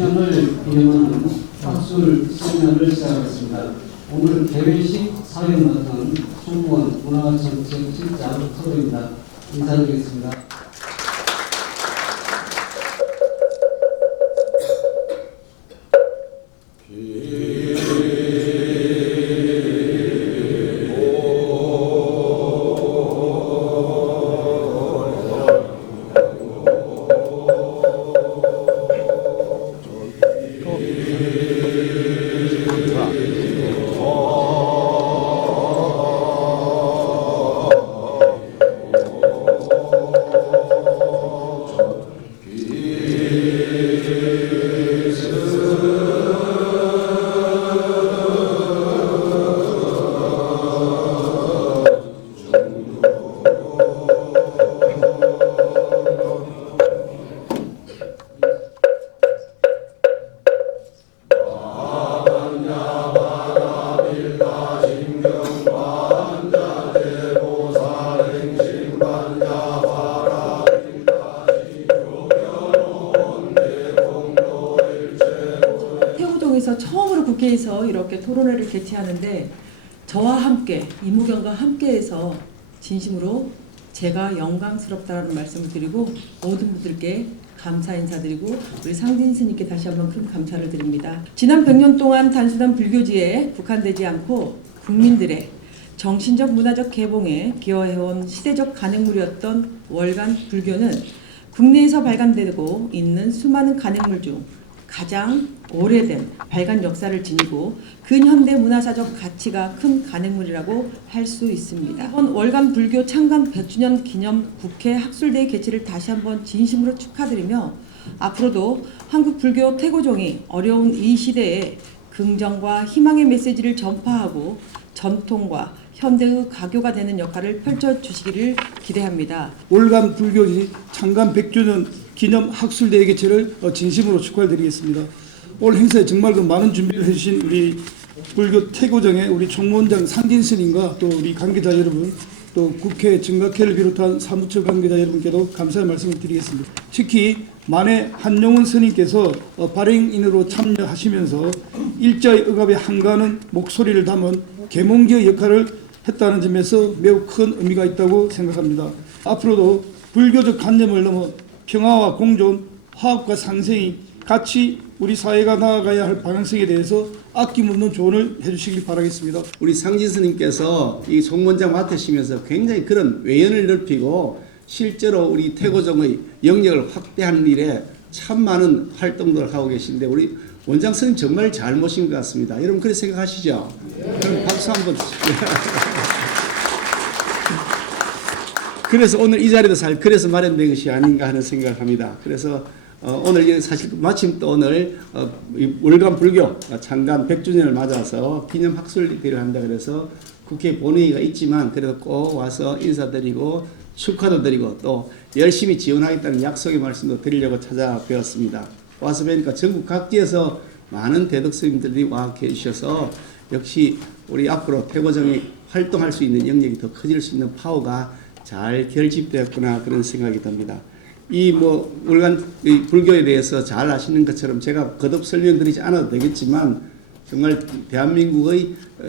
10주년을 기념하는 학술 세미나를 시작하겠습니다. 오늘 개회식 사회를 맡은 총무원 문화정책실장 서로입니다. 인사드리겠습니다. 개최하는데 저와 함께 이무경과 함께해서 진심으로 제가 영광스럽다는 말씀을 드리고 모든 분들께 감사 인사드리고 우리 상진 스님께 다시 한번 큰 감사를 드립니다. 지난 100년 동안 단순한 불교지에 국한되지 않고 국민들의 정신적 문화적 개봉에 기여해온 시대적 간행물이었던 월간 불교는 국내에서 발간되고 있는 수많은 간행물 중 가장 오래된 발간 역사를 지니고 근현대 문화사적 가치가 큰 간행물이라고 할 수 있습니다. 이번 월간 불교 창간 100주년 기념 국회 학술대회 개최를 다시 한번 진심으로 축하드리며 앞으로도 한국 불교 태고종이 어려운 이 시대에 긍정과 희망의 메시지를 전파하고 전통과 현대의 가교가 되는 역할을 펼쳐 주시기를 기대합니다. 월간 불교지 창간 100주년 기념 학술대회 개최를 어, 진심으로 축하드리겠습니다. 올 행사에 정말 그 많은 준비를 해주신 우리 불교 태고정의 우리 총무원장 상진 스님과 또 우리 관계자 여러분 또 국회 증각회를 비롯한 사무처 관계자 여러분께도 감사의 말씀을 드리겠습니다. 특히 만해 한용운 스님께서 어, 발행인으로 참여하시면서 일자의 억압에 한가하는 목소리를 담은 계몽기의 역할을 했다는 점에서 매우 큰 의미가 있다고 생각합니다. 앞으로도 불교적 관념을 넘어 평화와 공존, 화합과 상생이 같이 우리 사회가 나아가야 할 방향성에 대해서 아낌없는 조언을 해주시길 바라겠습니다. 우리 상진 스님께서 이 총무원장 맡으시면서 굉장히 그런 외연을 넓히고 실제로 우리 태고종의 영역을 확대하는 일에 참 많은 활동들을 하고 계신데 우리 원장 스님 정말 잘 모신 것 같습니다. 여러분 그렇게 생각하시죠? 그럼 박수 한번 그래서 오늘 이 자리도 잘 그래서 마련된 것이 아닌가 하는 생각을 합니다. 그래서 어, 오늘 이 사실 마침 또 오늘 어, 이 월간 불교 어, 창간 100주년을 맞아서 기념 학술대회를 한다 그래서 국회 본회의가 있지만 그래도 꼭 와서 인사드리고 축하도 드리고 또 열심히 지원하겠다는 약속의 말씀도 드리려고 찾아뵈었습니다. 와서 뵈니까 전국 각지에서 많은 대덕 스님들이 와 계셔서 역시 우리 앞으로 태고정이 활동할 수 있는 영역이 더 커질 수 있는 파워가 잘 결집되었구나 그런 생각이 듭니다. 이 뭐 월간 이 불교에 대해서 잘 아시는 것처럼 제가 거듭 설명드리지 않아도 되겠지만 정말 대한민국의 어,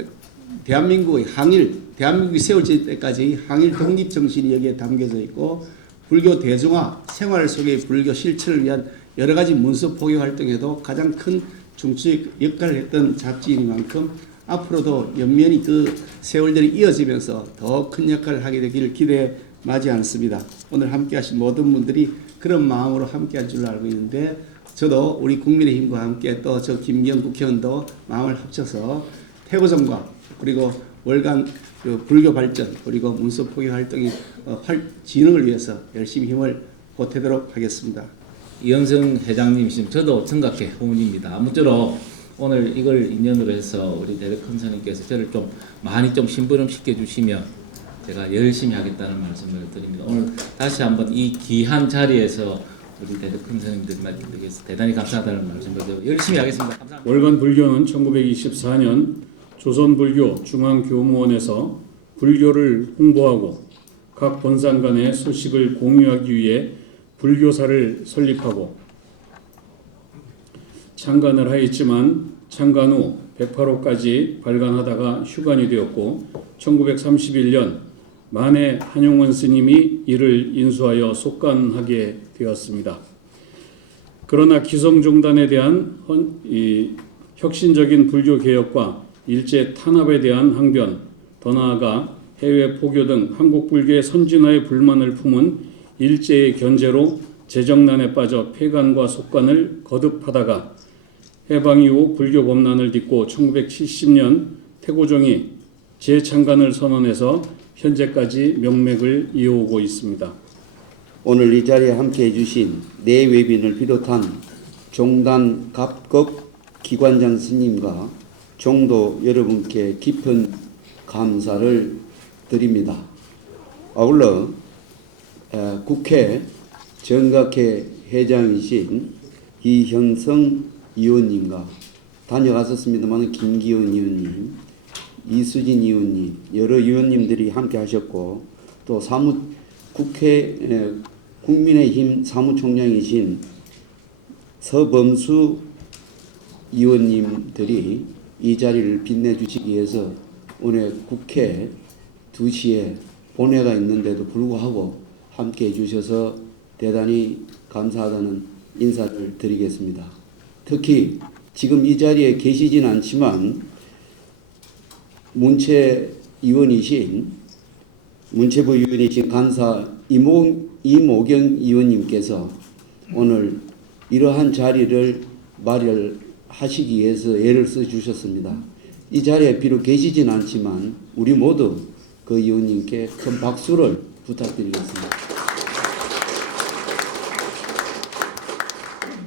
대한민국의 항일 대한민국이 세워질 때까지 항일 독립 정신이 여기에 담겨져 있고 불교 대중화 생활 속의 불교 실천을 위한 여러 가지 문서 포교 활동에도 가장 큰 중추적 역할을 했던 잡지이니만큼 앞으로도 연면이 그 세월들이 이어지면서 더 큰 역할을 하게 되기를 기대해 마지 않습니다. 오늘 함께 하신 모든 분들이 그런 마음으로 함께 할 줄 알고 있는데 저도 우리 국민의힘과 함께 또 저 김기현 국회의원도 마음을 합쳐서 태고정과 그리고 월간 그 불교 발전 그리고 문서 포교 활동의 어, 활, 진흥을 위해서 열심히 힘을 보태도록 하겠습니다. 이현성 회장님이신 저도 청각회 후문입니다. 아무쪼록 오늘 이걸 인연으로 해서 우리 대덕 큰스님께서 저를 좀 많이 좀 심부름 시켜 주시면 제가 열심히 하겠다는 말씀을 드립니다. 오늘 다시 한번 이 귀한 자리에서 우리 대덕 큰스님들께서 대단히 감사하다는 말씀을 드리고 열심히 하겠습니다. 감사합니다. 월간 불교는 1924년 조선불교 중앙교무원에서 불교를 홍보하고 각 본산 간의 소식을 공유하기 위해 불교사를 설립하고 창간을 하였지만 창간 후 108호까지 발간하다가 휴관이 되었고 1931년 만해 한용원 스님이 이를 인수하여 속간하게 되었습니다. 그러나 기성종단에 대한 혁신적인 불교 개혁과 일제 탄압에 대한 항변, 더 나아가 해외 포교 등 한국 불교의 선진화에 불만을 품은 일제의 견제로 재정난에 빠져 폐간과 속간을 거듭하다가 해방 이후 불교 범난을 딛고 1970년 태고종이 재창간을 선언해서 현재까지 명맥을 이어오고 있습니다. 오늘 이 자리에 함께 해주신 네 외빈을 비롯한 종단 각급 기관장 스님과 종도 여러분께 깊은 감사를 드립니다. 아울러 에, 국회 정각회 회장이신 이형성 의원님과 다녀갔었습니다만 김기현 의원님, 이수진 의원님, 여러 의원님들이 함께 하셨고 또 사무 국회 에, 국민의힘 사무총장이신 서범수 의원님들이 이 자리를 빛내주시기 위해서 오늘 국회 2시에 본회가 있는데도 불구하고 함께 해주셔서 대단히 감사하다는 인사를 드리겠습니다. 특히 지금 이 자리에 계시진 않지만 문체 의원이신 문체부 의원이신 간사 이모, 이모경 의원님께서 오늘 이러한 자리를 마련하시기 위해서 애를 써주셨습니다. 이 자리에 비록 계시진 않지만 우리 모두 그 의원님께 큰 박수를 부탁드리겠습니다.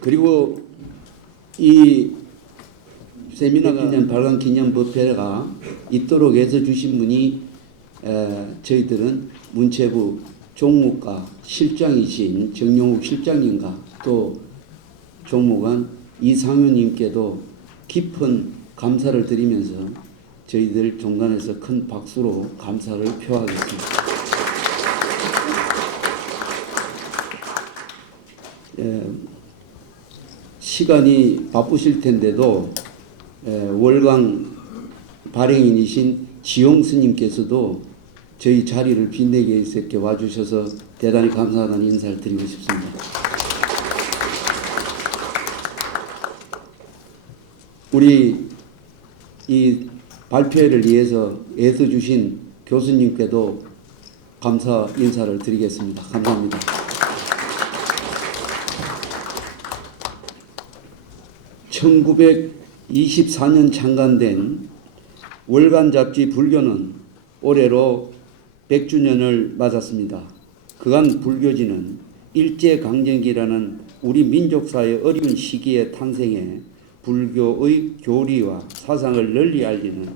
그리고 이 세미나가 기념 발간 기념 법회가 있도록 해서 주신 분이 에, 저희들은 문체부 종무과 실장이신 정용욱 실장님과 또 종무관 이상윤님께도 깊은 감사를 드리면서 저희들 종단에서 큰 박수로 감사를 표하겠습니다. 에, 시간이 바쁘실 텐데도 에, 월강 발행인이신 지용 스님께서도 저희 자리를 위해서 이렇게 와주셔서 대단히 감사하다는 인사를 드리고 싶습니다. 우리 이 발표회를 위해서 애써 주신 교수님께도 감사 인사를 드리겠습니다. 감사합니다. (1924년) 창간된 월간 잡지 불교는 올해로 100주년을 맞았습니다. 그간 불교지는 일제강점기라는 우리 민족사의 어려운 시기에 탄생해 불교의 교리와 사상을 널리 알리는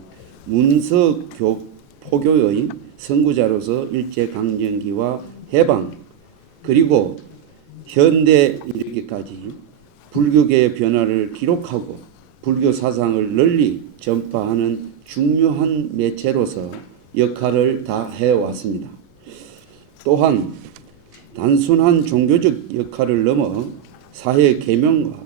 문서교 포교의 선구자로서 일제강점기와 해방 그리고 현대 이르기까지 불교계의 변화를 기록하고 불교 사상을 널리 전파하는 중요한 매체로서 역할을 다 해 왔습니다. 또한 단순한 종교적 역할을 넘어 사회 개명과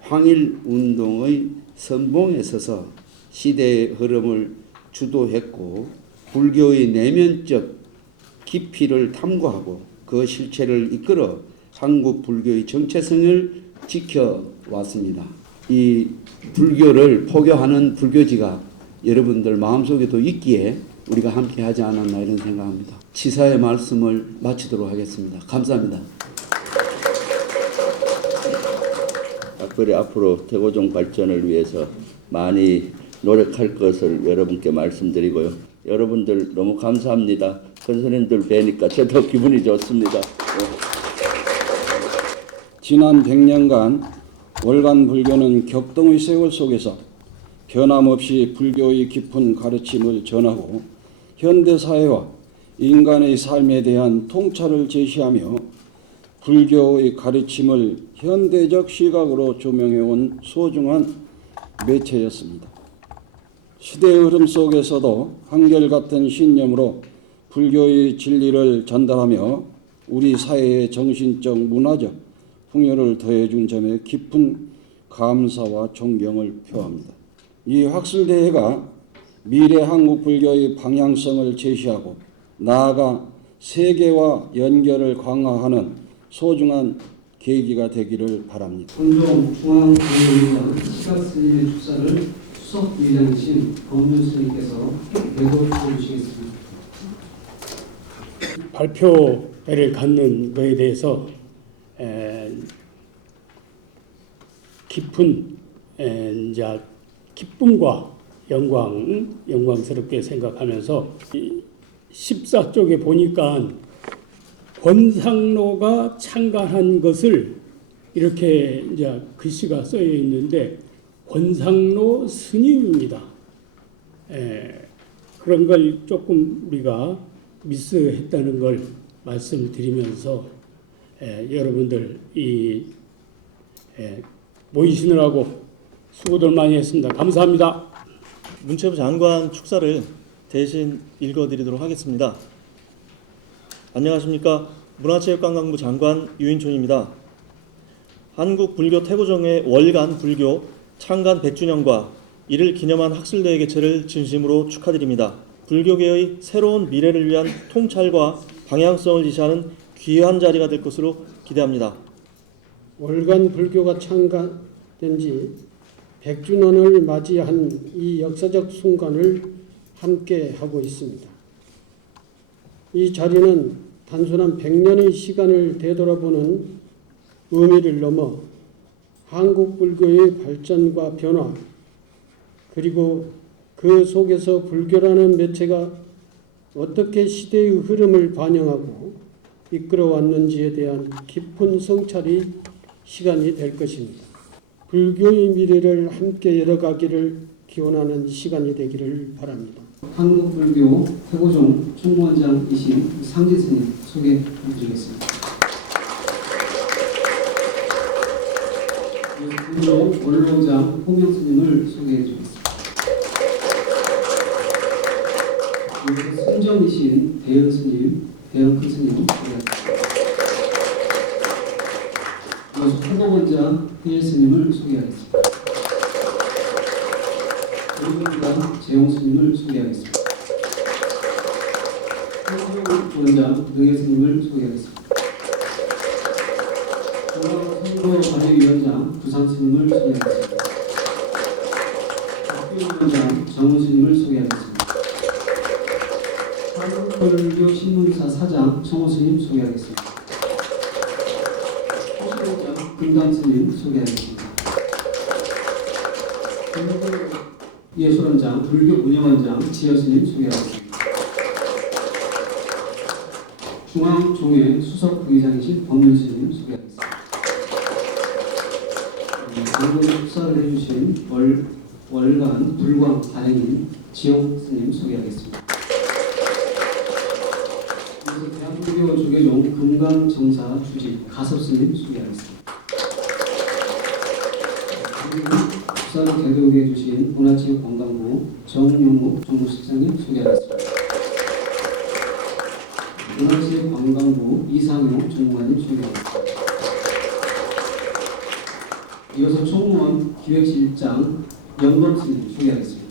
황일 운동의 선봉에 서서 시대의 흐름을 주도했고 불교의 내면적 깊이를 탐구하고 그 실체를 이끌어 한국 불교의 정체성을 지켜왔습니다. 이 불교를 포교하는 불교지가 여러분들 마음속에도 있기에 우리가 함께 하지 않았나 이런 생각합니다. 치사의 말씀을 마치도록 하겠습니다. 감사합니다. 앞으로 앞으로 태고종 발전을 위해서 많이 노력할 것을 여러분께 말씀드리고요. 여러분들 너무 감사합니다. 선생님들 뵈니까 저도 기분이 좋습니다. 지난 100년간 월간 불교는 격동의 세월 속에서 변함없이 불교의 깊은 가르침을 전하고 현대 사회와 인간의 삶에 대한 통찰을 제시하며 불교의 가르침을 현대적 시각으로 조명해온 소중한 매체였습니다. 시대의 흐름 속에서도 한결같은 신념으로 불교의 진리를 전달하며 우리 사회의 정신적 문화적 풍요를 더해준 점에 깊은 감사와 존경을 표합니다. 이 학술대회가 미래 한국 불교의 방향성을 제시하고 나아가 세계와 연결을 강화하는 소중한 계기가 되기를 바랍니다. 본종 중앙부의원 시각스님의 축사를 수석 부의장이신 법률 스님께서 대도해 주시겠습니다. 발표회를 갖는 것에 대해서 에, 깊은 에, 이제 기쁨과 영광, 영광스럽게 생각하면서 이 14쪽에 보니까 권상로가 창간한 것을 이렇게 이제 글씨가 써여 있는데 권상로 스님입니다. 에, 그런 걸 조금 우리가 미스했다는 걸 말씀드리면서 에, 여러분들 이 에, 모이시느라고 수고들 많이 했습니다. 감사합니다. 문체부 장관 축사를 대신 읽어드리도록 하겠습니다. 안녕하십니까. 문화체육관광부 장관 유인촌입니다. 한국 불교 태고정의 월간 불교 창간 100주년과 이를 기념한 학술대회 개최를 진심으로 축하드립니다. 불교계의 새로운 미래를 위한 통찰과 방향성을 지시하는 귀한 자리가 될 것으로 기대합니다. 월간 불교가 창간된 지 100주년을 맞이한 이 역사적 순간을 함께 하고 있습니다. 이 자리는 단순한 100년의 시간을 되돌아보는 의미를 넘어 한국 불교의 발전과 변화 그리고 그 속에서 불교라는 매체가 어떻게 시대의 흐름을 반영하고 이끌어왔는지에 대한 깊은 성찰이 시간이 될 것입니다. 불교의 미래를 함께 열어가기를 기원하는 시간이 되기를 바랍니다. 한국불교 태고종 총무원장이신 상진 스님 소개해 드리겠습니다. 불교 원로장 호명 스님을 소개해 주겠습니다. 그리고 승정이신 대현 스님, 대현 큰 스님 소개하겠습니다. 이어서 후보원장 혜일 스님을 소개하겠습니다. 그리고 재용 스님을 소개하겠습니다. 한국 원장 능혜 스님을 소개하겠습니다. 선거관리위원장 소개하겠습니다. 금강 스님 소개하겠습니다. 예술원장, 불교 운영원장 지여 스님 소개하겠습니다. 중앙종회 수석 부의장이신 법률 스님 소개하겠습니다. 방금 축사를 해주신 월, 월간 불광 발행인 지용 스님 소개하겠습니다. 조계종 금강정사 주직 가섭 스님 소개하겠습니다. 축사를 개도해 주신 문화체육관광부 정용욱 정무실장님 소개하겠습니다. 문화체육관광부 이상용 전무관님 소개하겠습니다. 이어서 총무원 기획실장 연범 스님 소개하겠습니다.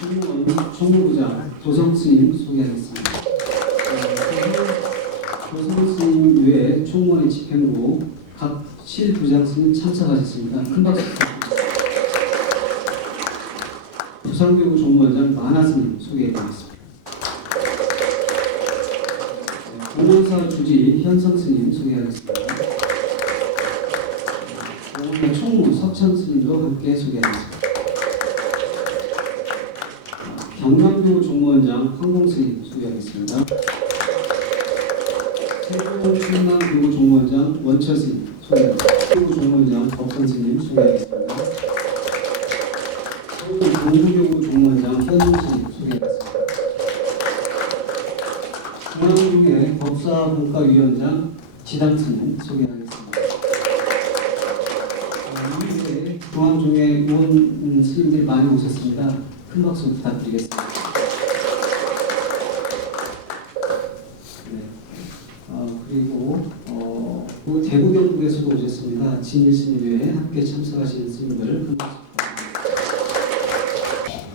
총무원 총무부장 도성 스님 소개하겠습니다. 행부 각 실부장 스님 참석하셨습니다. 큰 박수. 부산교구 종무원장 만화 스님 소개해드리겠습니다. 공원사 주지 현성 스님 소개하겠습니다. 공원사 총무 석천 스님도 함께 소개하겠습니다. 경남교 종무원장 황공 스님 소개하겠습니다. 세종 충남 교구 종무원장 원철 스님 소개하겠습니다. 교구 종무원장 법선 스님 소개하겠습니다. 서울 강주교구 종무원장 현웅 스님 소개하겠습니다. 중앙중회 법사분과위원장 지당 스님 소개하겠습니다. 어, 이후에 중앙중회 의원 음, 스님들이 많이 오셨습니다. 큰 박수 부탁드리겠습니다. 네. 어, 그리고 어, 그 대구 경북에서도 오셨습니다. 진일 스님 외에 함께 참석하신 스님들 큰 박수 부탁드립니다.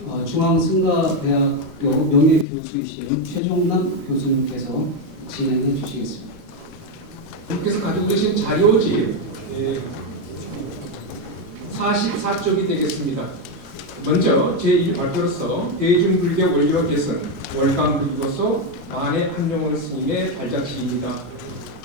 어, 중앙승가대학교 명예교수이신 최종남 교수님께서 진행해 주시겠습니다. 님께서 가지고 계신 자료지 44쪽이 되겠습니다. 먼저 제1 발표로서 대중불교 원료 개선 월간 불교소 만해 한용원 스님의 발자취입니다.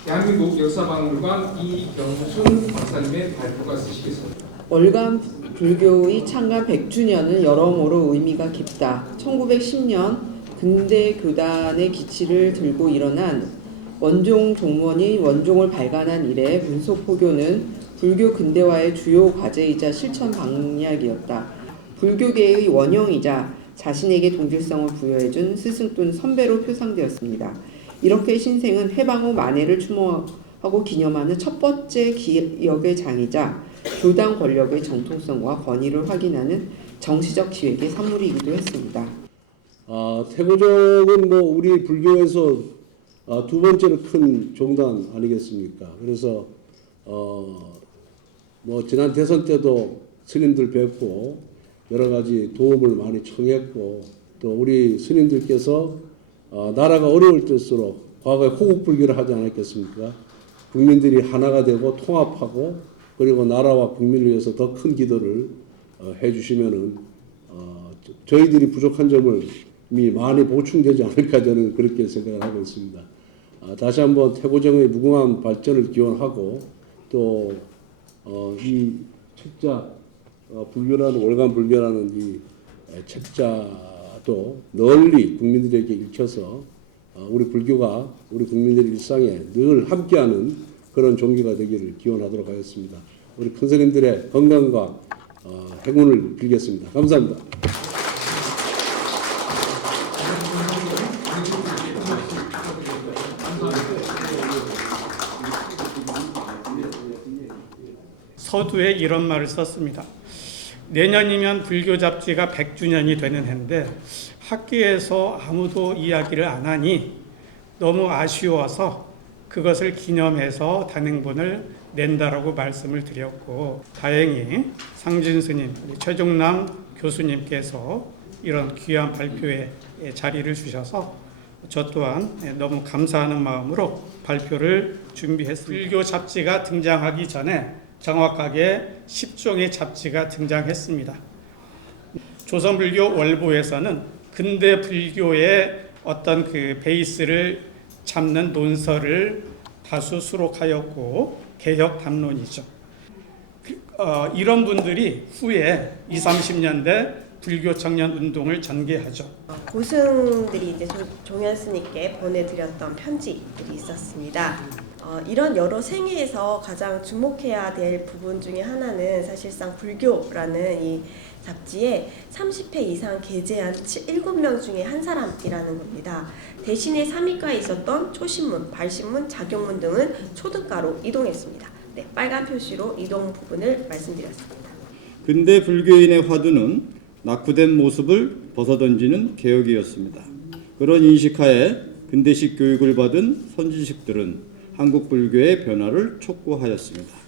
대한민국 역사박물관 이경순 박사님의 발표가 쓰시겠습니다. 월간 불교의 창간 100주년은 여러모로 의미가 깊다. 1910년 근대 교단의 기치를 들고 일어난 원종 종원이 원종을 발간한 이래 문소포교는 불교 근대화의 주요 과제이자 실천 방향이었다. 불교계의 원형이자 자신에게 동질성을 부여해준 스승 또는 선배로 표상되었습니다. 이렇게 신생은 해방 후 만해를 추모하고 기념하는 첫 번째 기억의 장이자 교당 권력의 정통성과 권위를 확인하는 정치적 기획의 산물이기도 했습니다. 아, 태고종은 뭐 우리 불교에서 아, 두 번째로 큰 종단 아니겠습니까? 그래서 어, 뭐 지난 대선 때도 스님들 뵙고 여러 가지 도움을 많이 청했고 또 우리 스님들께서 어, 나라가 어려울 때일수록 과거에 호국불교를 하지 않았겠습니까? 국민들이 하나가 되고 통합하고 그리고 나라와 국민을 위해서 더 큰 기도를 어, 해주시면은 어, 저- 저희들이 부족한 점을 이 많이 보충되지 않을까 저는 그렇게 생각을 하고 있습니다. 아, 다시 한번 태고정의 무궁한 발전을 기원하고 또 어, 이 책자 어, 불교라는 월간 불교라는 이 에, 책자 도 널리 국민들에게 읽혀서 어, 우리 불교가 우리 국민들의 일상에 늘 함께하는 그런 종교가 되기를 기원하도록 하겠습니다. 우리 큰 스님들의 건강과 어, 행운을 빌겠습니다. 감사합니다. 서두에 이런 말을 썼습니다. 내년이면 불교 잡지가 100주년이 되는 해인데 학계에서 아무도 이야기를 안 하니 너무 아쉬워서 그것을 기념해서 단행본을 낸다라고 말씀을 드렸고 다행히 상진 스님, 우리 최종남 교수님께서 이런 귀한 발표에 자리를 주셔서 저 또한 너무 감사하는 마음으로 발표를 준비했습니다. 불교 잡지가 등장하기 전에 정확하게 10종의 잡지가 등장했습니다. 조선불교 월보에서는 근대 불교의 어떤 그 베이스를 잡는 논설을 다수 수록하였고 개혁 담론이죠. 그, 어, 이런 분들이 후에 20, 30년대 불교 청년 운동을 전개하죠. 고승들이 이제 조- 종현 스님께 보내드렸던 편지들이 있었습니다. 어, 이런 여러 생애에서 가장 주목해야 될 부분 중에 하나는 사실상 불교라는 이 잡지에 30회 이상 게재한 7명 중에 한 사람이라는 겁니다. 대신에 3위가에 있었던 초신문, 발신문, 작용문 등은 초등가로 이동했습니다. 네, 빨간 표시로 이동 부분을 말씀드렸습니다. 근대 불교인의 화두는 낙후된 모습을 벗어던지는 개혁이었습니다. 그런 인식하에 근대식 교육을 받은 선지식들은 한국 불교의 변화를 촉구하였습니다.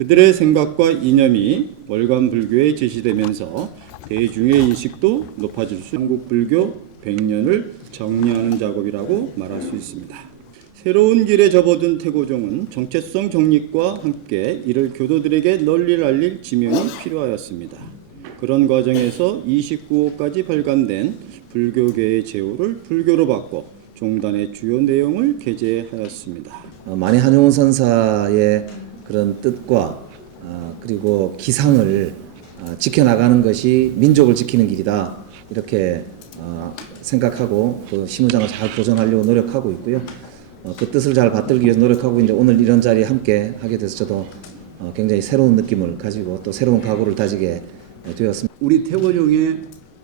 그들의 생각과 이념이 월간 불교에 제시되면서 대중의 인식도 높아질 수 한국 불교 100년을 정리하는 작업이라고 말할 수 있습니다. 새로운 길에 접어든 태고종은 정체성 정립과 함께 이를 교도들에게 널리 알릴 지면이 필요하였습니다. 그런 과정에서 29호까지 발간된 불교계의 제호를 불교로 바꿔 종단의 주요 내용을 게재하였습니다. 어, 만해 한용운 선사의 그런 뜻과 어, 그리고 기상을 어, 지켜나가는 것이 민족을 지키는 길이다 이렇게 어, 생각하고 그 신우장을 잘 보존하려고 노력하고 있고요. 어, 그 뜻을 잘 받들기 위해서 노력하고 이제 오늘 이런 자리에 함께 하게 돼서 저도 어, 굉장히 새로운 느낌을 가지고 또 새로운 각오를 다지게 되었습니다. 우리 태고종의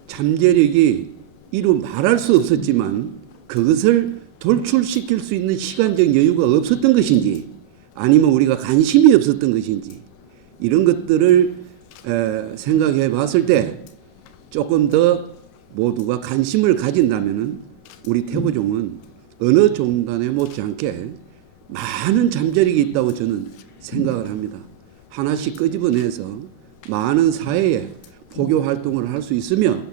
잠재력이 이루 말할 수 없었지만 그것을 돌출시킬 수 있는 시간적 여유가 없었던 것인지 아니면 우리가 관심이 없었던 것인지 이런 것들을 에, 생각해 봤을 때 조금 더 모두가 관심을 가진다면은 우리 태고종은 어느 종단에 못지않게 많은 잠재력이 있다고 저는 생각을 합니다. 하나씩 끄집어내서 많은 사회에 포교 활동을 할 수 있으면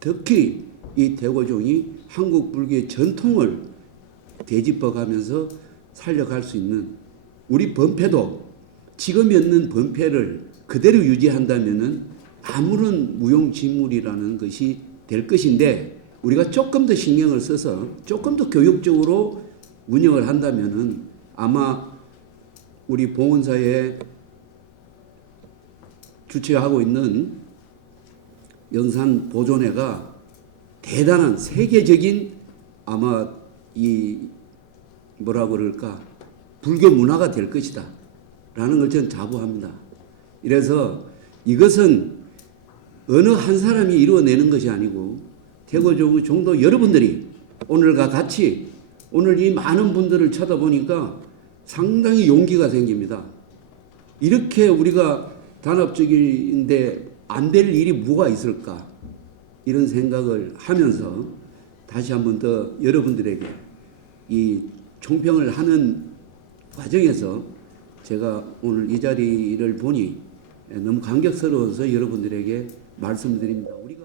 특히 이 대고종이 한국 불교의 전통을 되짚어가면서 살려갈 수 있는 우리 범패도 지금 있는 범패를 그대로 유지한다면은 아무런 무용지물이라는 것이 될 것인데 우리가 조금 더 신경을 써서 조금 더 교육적으로 운영을 한다면은 아마 우리 봉헌사에 주최하고 있는 영산 보존회가 대단한 세계적인 아마 이 뭐라 그럴까 불교 문화가 될 것이다 라는 걸 저는 자부합니다. 이래서 이것은 어느 한 사람이 이루어내는 것이 아니고 대구종의 종도 여러분들이 오늘과 같이 오늘 이 많은 분들을 쳐다보니까 상당히 용기가 생깁니다. 이렇게 우리가 단합적인데 안 될 일이 뭐가 있을까? 이런 생각을 하면서 다시 한 번 더 여러분들에게 이 총평을 하는 과정에서 제가 오늘 이 자리를 보니 너무 감격스러워서 여러분들에게 말씀드립니다. 우리가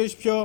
그대로 계십시오.